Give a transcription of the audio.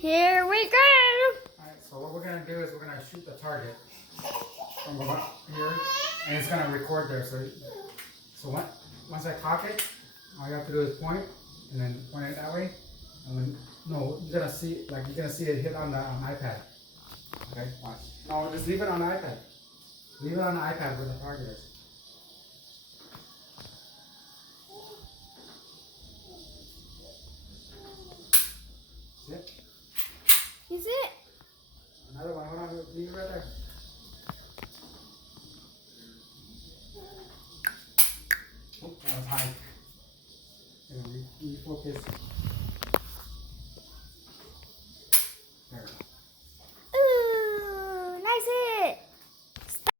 Here we go. Alright, so what we're gonna do is we're gonna shoot the target from here, and it's gonna record there. So once I cock it, all you have to do is point, and then point it that way. And when you're gonna see it hit on the iPad. Okay, watch. No, just leave it on the iPad. Leave it on the iPad where the target is. See it? Is it? Another one. Hold on. Leave it right there. Oh, that was high. Refocus.